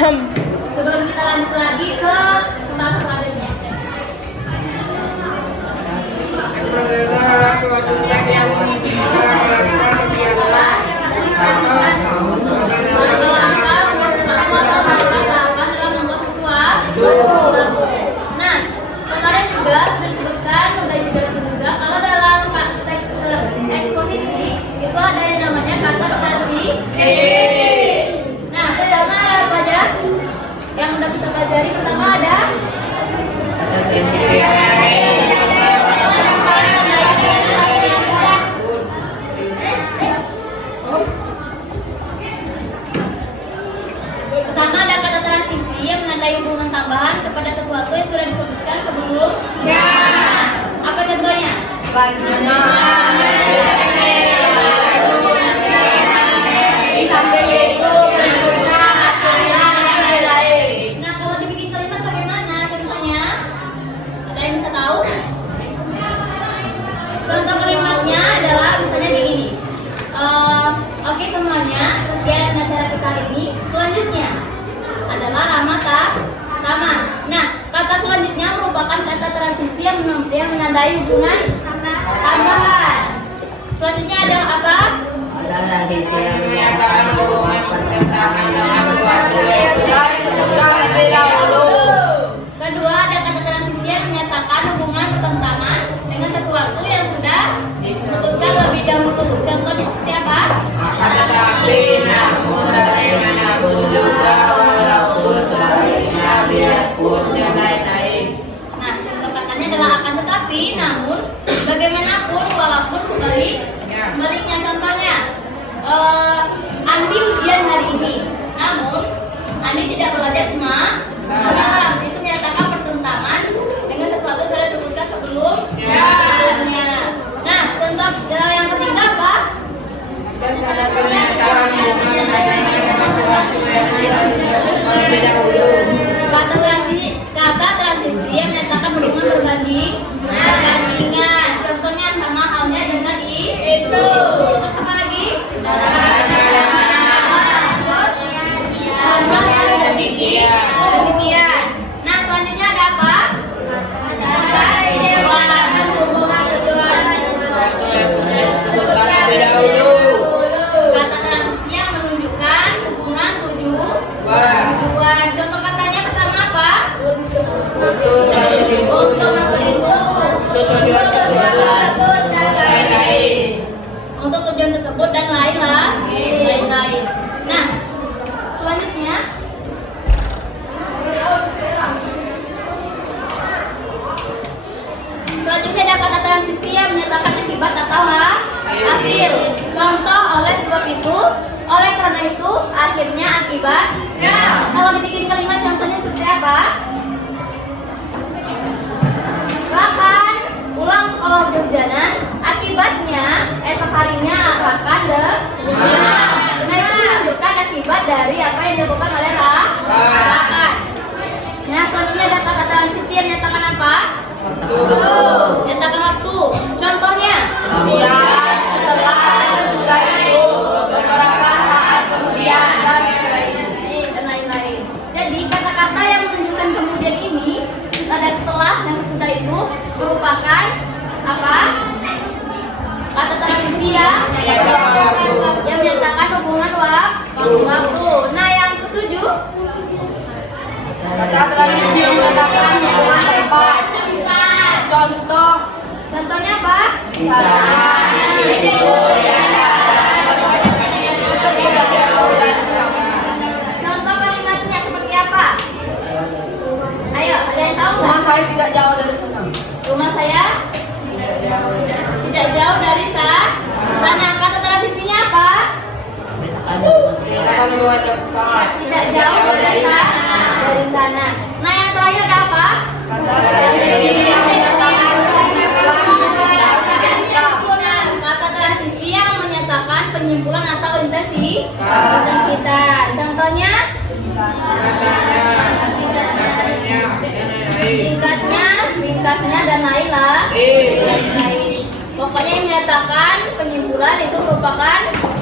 Sebelum kita lanjut lagi ke pembahasan selanjutnya. Selanjutnya yang kita lakukan kegiatan Nah, kemarin juga sudah disebutkan, kalau dalam teks eksposisi itu ada yang namanya kata donasi. Nah, pertama ada apa aja? Yang udah kita pelajari pertama ada pertama ada kata transisi yang menandai hubungan tambahan kepada sesuatu yang sudah disebutkan sebelumnya. Apa contohnya? Nah, kalau dibikin kalimat bagaimana contohnya? Ada yang bisa tahu? Contoh kalimatnya adalah misalnya begini. Oke semuanya, sekian acara kita hari ini. Selanjutnya adalah Rama. Nah, kata selanjutnya merupakan kata transisi yang menandai hubungan tambahan. Selanjutnya adalah apa? transisi yang menyatakan hubungan pertentangan dengan suatu yang sudah disebutkan terlebih dahulu. Kedua, ada kata transisi yang menyatakan hubungan pertentangan dengan sesuatu yang sudah disebutkan lebih dahulu. Contohnya seperti apa? Tetapi namun bagaimanapun juga walaupun sebaliknya biarpun dan lain-lain. Nah, contoh katanya adalah akan tetapi, namun, bagaimanapun, walaupun sebaliknya. Contohnya, Andi ujian hari ini, namun Andi tidak belajar semalam. Itu menyatakan pertentangan dengan sesuatu yang sudah disebutkan sebelumnya. sisi yang menyatakan hubungan perbandingan. Contohnya sama halnya dengan itu. Terus apa lagi? Contoh yang demikian. Nah, selanjutnya ada apa? Kata transisi yang menunjukkan hubungan tujuan. Contoh katanya pertama apa? Untuk maksud itu. Untuk tujuan tersebut dan lain-lain. Nah, selanjutnya ada kata transisi yang menyatakan akibat atau hasil. Contoh oleh sebab itu, oleh karena itu, akhirnya, akibat. Kalau dibikin kalimat contohnya seperti apa? Rakan pulang sekolah hujanan, akibatnya esok harinya Rakan hujanan. Nah, itu menunjukkan akibat dari apa yang dilakukan oleh Rakan. Nah, selanjutnya ada kata transisi yang menyatakan apa? Menyatakan waktu. Contohnya, setelah itu, beberapa saat kemudian, dan lain-lain. Jadi kata-kata yang menunjukkan kemudian ini ada setelah dan sesudah itu merupakan apa? Kata transisi yang menyatakan hubungan waktu. Nah, yang ketujuh, kata transisi yang menyatakan hubungan tempat. Contohnya apa? Contoh kalimatnya seperti apa? Ayo, ada yang tahu nggak? Rumah saya tidak jauh dari sana. Rumah saya tidak jauh dari sana. Kata transisinya apa? Tidak jauh dari sana. Nah, yang terakhir ada apa? Kata transisi yang menyatakan penyimpulan atau intensitas. Contohnya, singkatnya, ringkasnya, dan lain-lain. Pokoknya yang menyatakan penyimpulan itu merupakan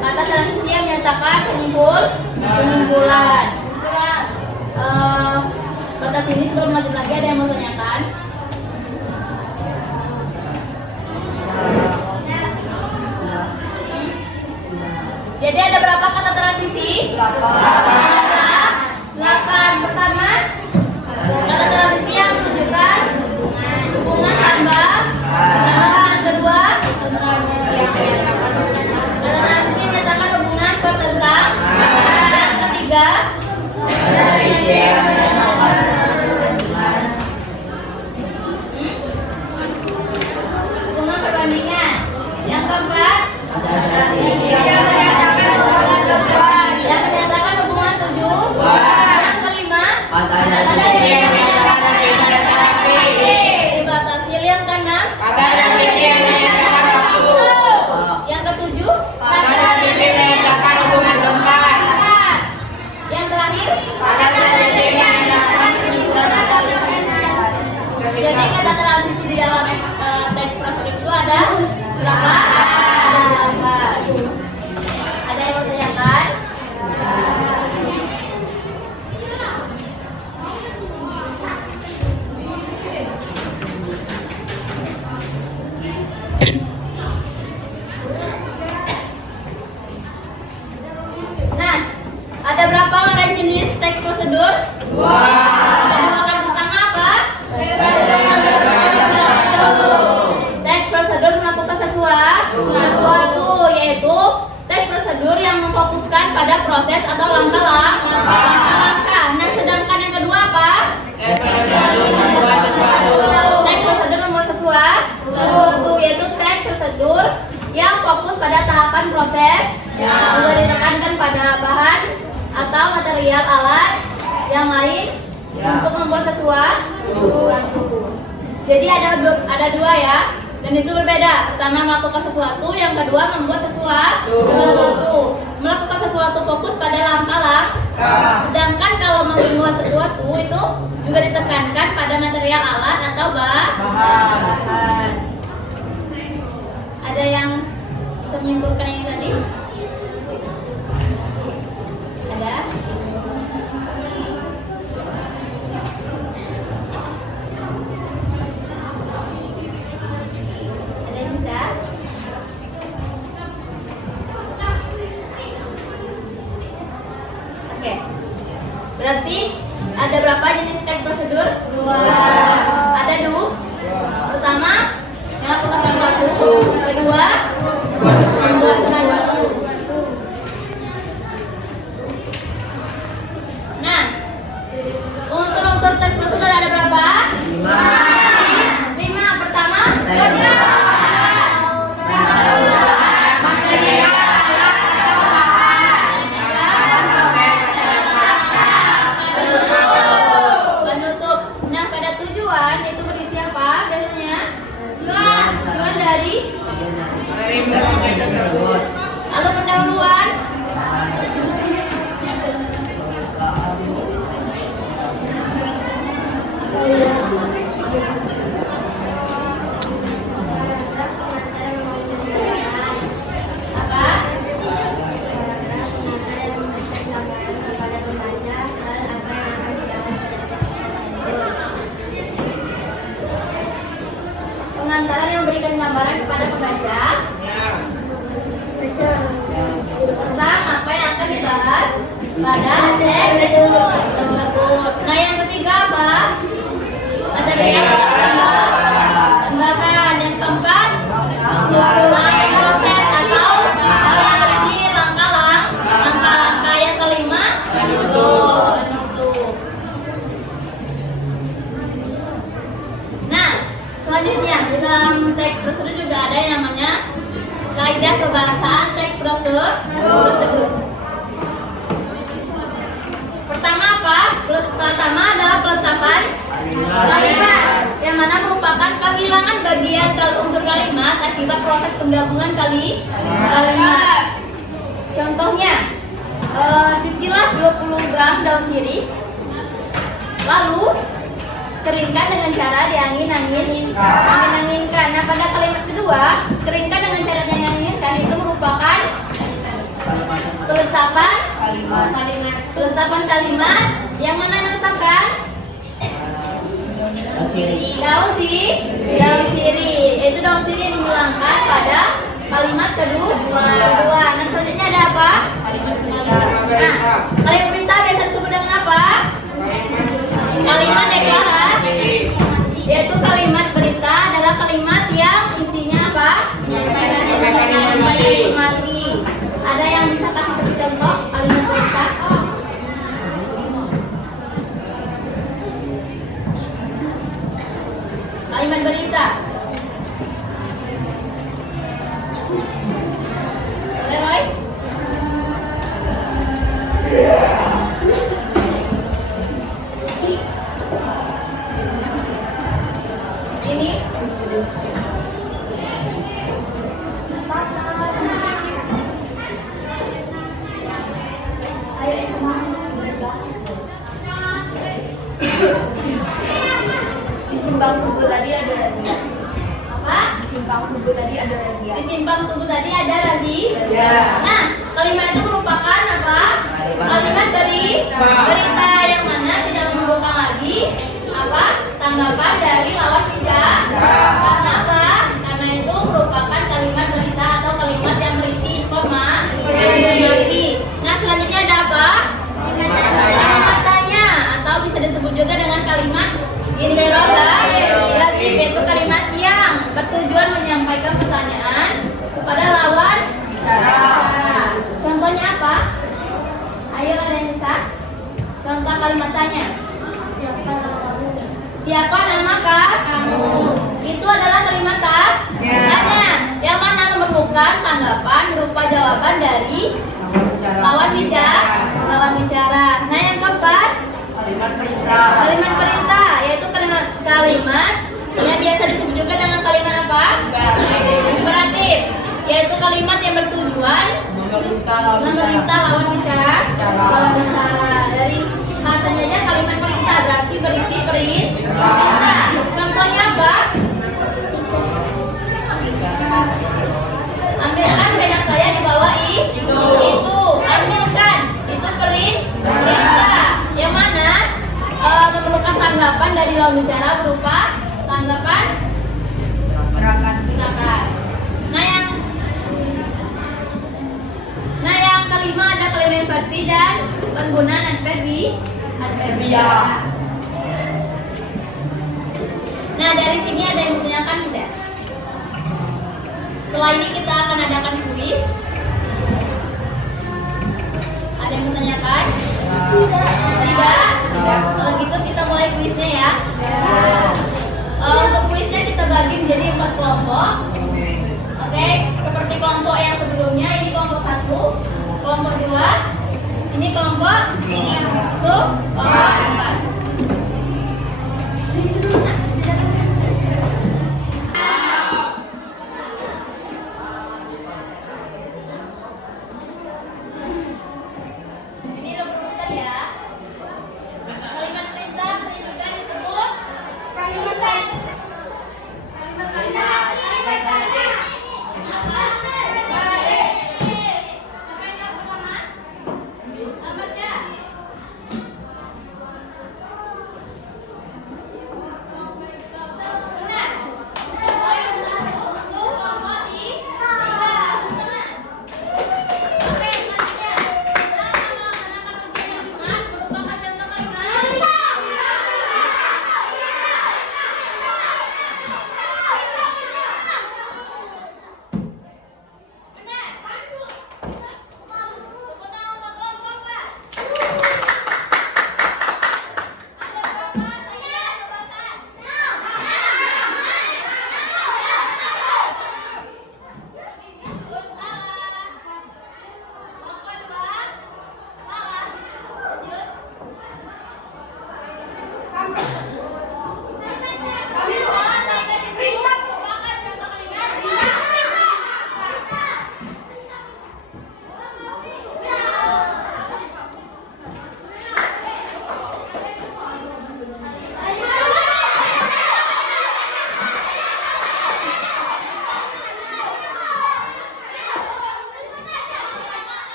kata transisi yang menyatakan penyimpulan. Batas ini sebelum lanjut lagi ada yang mau tanyakan? Jadi ada berapa kata transisi? 8. Pertama, kata transisi yang menunjukkan hubungan tambahan. Kedua, kata transisi menyatakan hubungan pertentang. Yang ketiga, hubungan perbandingan. Yang keempat, yang menyatakan hubungan tujuan. Yang kelima, dibatasi. Yang keenam, yang ketujuh, yang terakhir. Jadi kata transisi di dalam teks prosedur itu ada berapa? Ada yang mau tanyakan? Nah, ada berapa orang jenis teks prosedur? Yang pertama apa? Teks prosedur melakukan sesuatu, yaitu teks prosedur yang memfokuskan pada proses atau langkah-langkah. Nah, sedangkan yang kedua apa? Teks prosedur membuat sesuatu, yaitu teks prosedur yang fokus pada tahapan proses, juga ditekankan pada bahan atau material alat yang lain untuk membuat sesuatu. Jadi ada dua ya. Dan itu berbeda. Pertama melakukan sesuatu, yang kedua membuat sesuatu. Melakukan sesuatu fokus pada langkah. Sedangkan kalau membuat sesuatu itu juga ditekankan pada material alat atau bahan. Ada yang bisa menyimpulkan ini tadi? Ada? Ada yang bisa? Oke. Berarti ada berapa jenis teks prosedur? 2. Ada pertama melakukan sesuatu, kedua membuat sesuatu. Nah, unsur-unsur teks prosedur ada berapa? 5. Pertama penutup. Nah, pada tujuan itu berisi apa biasanya? Tujuan dari lalu pendahuluan. Apa? Pengantaran yang memberikan gambaran kepada pembaca tentang apa yang akan dibahas pada teks tersebut. Nah, yang ketiga apa? Material atau tambahan. Yang keempat, proses atau evaluasi langkah-langkah. Yang kelima, penutup. Nah, selanjutnya di dalam teks prosedur juga ada yang namanya kaidah perbahasaan teks prosedur. Pertama apa? Pertama adalah pelesapan kalimat, yang mana merupakan penghilangan bagian unsur kalimat akibat proses penggabungan kalimat. Contohnya, cucilah 20 gram daun sirih, lalu keringkan dengan cara diangin-anginkan. Nah, pada kalimat kedua, keringkan dengan cara diangin-anginkan itu merupakan pelesapan kalimat yang mana meresapkan daun sirih. Itu daun sirih yang dihilangkan pada kalimat kedua. Nah, selanjutnya ada apa? Nah, kalimat perintah biasa disebut dengan apa? Kalimat deklarasi. Yaitu kalimat perintah adalah kalimat yang isinya apa? Informasi. Ada yang bisa kasih contoh kalimat perintah? Kalimat berita. Boleh, Roy? Ini Di simpang tubuh tadi ada razia. apa? Di simpang tubuh tadi ada razia. Di simpang tubuh tadi ada razia. Ya. Nah, kalimat itu merupakan apa? Kalimat dari berita yang mana tidak memerlukan lagi apa? Tanggapan dari lawan bicara. Karena apa? Karena itu merupakan kalimat berita atau kalimat yang berisi informasi. Nah, selanjutnya ada apa? Kalimat tanya atau bisa disebut juga dengan kalimat interrogatif, yaitu kalimat yang bertujuan menyampaikan pertanyaan kepada lawan bicara. Contohnya apa? Ayo, ada yang bisa? Contoh kalimat tanya. Siapa namakah kamu? Itu adalah kalimat tanya, yang mana memerlukan tanggapan berupa jawaban dari lawan bicara. Nah, yang keempat, kalimat perintah, yaitu kalimat yang biasa disebut juga dengan kalimat apa? kalimat yang bertujuan memerintah lawan bicara. Dari katanya aja kalimat perintah berarti berisi perintah. Contohnya apa? Ambilkan pena saya di bawah itu. Ambilkan itu perintah. Yang mana memerlukan tanggapan dari lawan bicara berupa tanggapan gerakan. Nah yang kelima ada kelima inversi dan penggunaan adverbia. Nah dari sini ada yang ditanyakan tidak? Setelah ini kita akan adakan kuis. Ada yang menanyakan? Tidak? Kalau gitu kita mulai kuisnya ya.